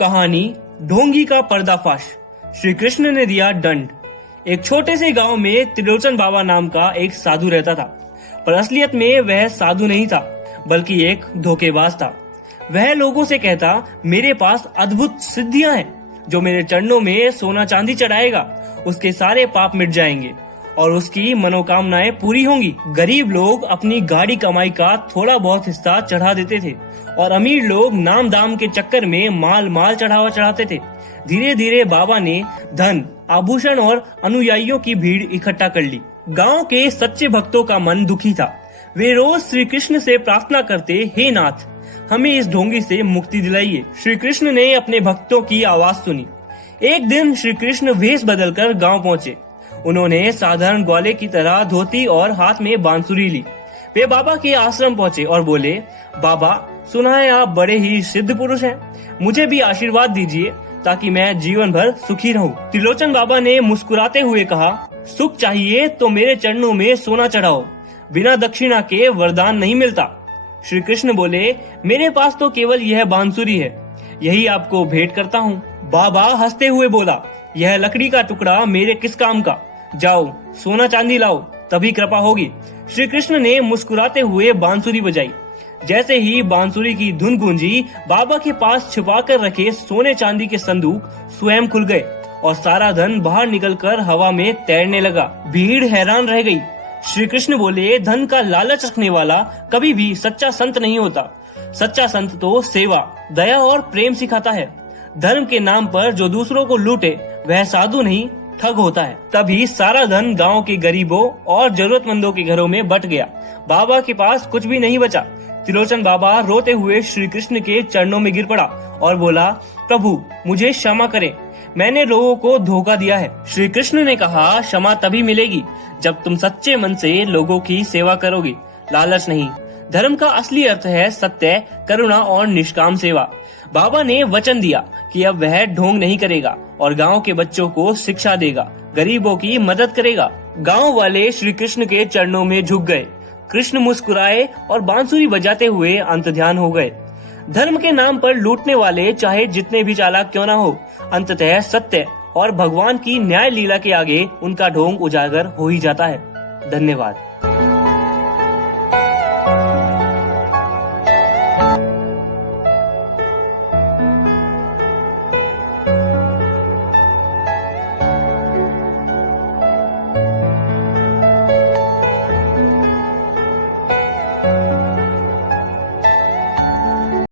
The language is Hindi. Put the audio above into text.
कहानी ढोंगी का पर्दाफाश। श्री कृष्ण ने दिया दंड। एक छोटे से गांव में त्रिलोचन बाबा नाम का एक साधु रहता था, पर असलियत में वह साधु नहीं था बल्कि एक धोखेबाज था। वह लोगों से कहता, मेरे पास अद्भुत सिद्धियां हैं, जो मेरे चरणों में सोना चांदी चढ़ाएगा उसके सारे पाप मिट जाएंगे और उसकी मनोकामनाएं पूरी होंगी। गरीब लोग अपनी गाड़ी कमाई का थोड़ा बहुत हिस्सा चढ़ा देते थे और अमीर लोग नाम दाम के चक्कर में माल चढ़ावा चढ़ाते थे। धीरे धीरे बाबा ने धन, आभूषण और अनुयायियों की भीड़ इकट्ठा कर ली। गांव के सच्चे भक्तों का मन दुखी था। वे रोज श्री कृष्ण से प्रार्थना करते, हे नाथ, हमें इस ढोंगी से मुक्ति दिलाइए। श्री कृष्ण ने अपने भक्तों की आवाज सुनी। एक दिन श्री कृष्ण वेश बदलकर गांव पहुंचे। उन्होंने साधारण ग्वाले की तरह धोती और हाथ में बांसुरी ली। वे बाबा के आश्रम पहुंचे और बोले, बाबा, सुना है आप बड़े ही सिद्ध पुरुष हैं, मुझे भी आशीर्वाद दीजिए ताकि मैं जीवन भर सुखी रहूं। त्रिलोचन बाबा ने मुस्कुराते हुए कहा, सुख चाहिए तो मेरे चरणों में सोना चढ़ाओ, बिना दक्षिणा के वरदान नहीं मिलता। श्री कृष्ण बोले, मेरे पास तो केवल यह बांसुरी है, यही आपको भेंट करता हूँ। बाबा हंसते हुए बोला, यह लकड़ी का टुकड़ा मेरे किस काम का, जाओ सोना चांदी लाओ, तभी कृपा होगी। श्री कृष्ण ने मुस्कुराते हुए बांसुरी बजाई। जैसे ही बांसुरी की धुन गूंजी, बाबा के पास छिपा कर रखे सोने चांदी के संदूक स्वयं खुल गए और सारा धन बाहर निकलकर हवा में तैरने लगा। भीड़ हैरान रह गई। श्री कृष्ण बोले, धन का लालच रखने वाला कभी भी सच्चा संत नहीं होता। सच्चा संत तो सेवा, दया और प्रेम सिखाता है। धर्म के नाम पर जो दूसरों को लूटे वह साधु नहीं, ठग होता है। तभी सारा धन गांव के गरीबों और जरूरतमंदों के घरों में बट गया। बाबा के पास कुछ भी नहीं बचा। त्रिलोचन बाबा रोते हुए श्री कृष्ण के चरणों में गिर पड़ा और बोला, प्रभु मुझे क्षमा करें, मैंने लोगों को धोखा दिया है। श्री कृष्ण ने कहा, क्षमा तभी मिलेगी जब तुम सच्चे मन से लोगों की सेवा करोगे, लालच नहीं। धर्म का असली अर्थ है सत्य, करुणा और निष्काम सेवा। बाबा ने वचन दिया कि अब वह ढोंग नहीं करेगा और गांव के बच्चों को शिक्षा देगा, गरीबों की मदद करेगा। गांव वाले श्री कृष्ण के चरणों में झुक गए। कृष्ण मुस्कुराए और बांसुरी बजाते हुए अंतर्ध्यान हो गए। धर्म के नाम पर लूटने वाले चाहे जितने भी चालाक क्यों ना हो, अंततः सत्य और भगवान की न्याय लीला के आगे उनका ढोंग उजागर हो ही जाता है। धन्यवाद।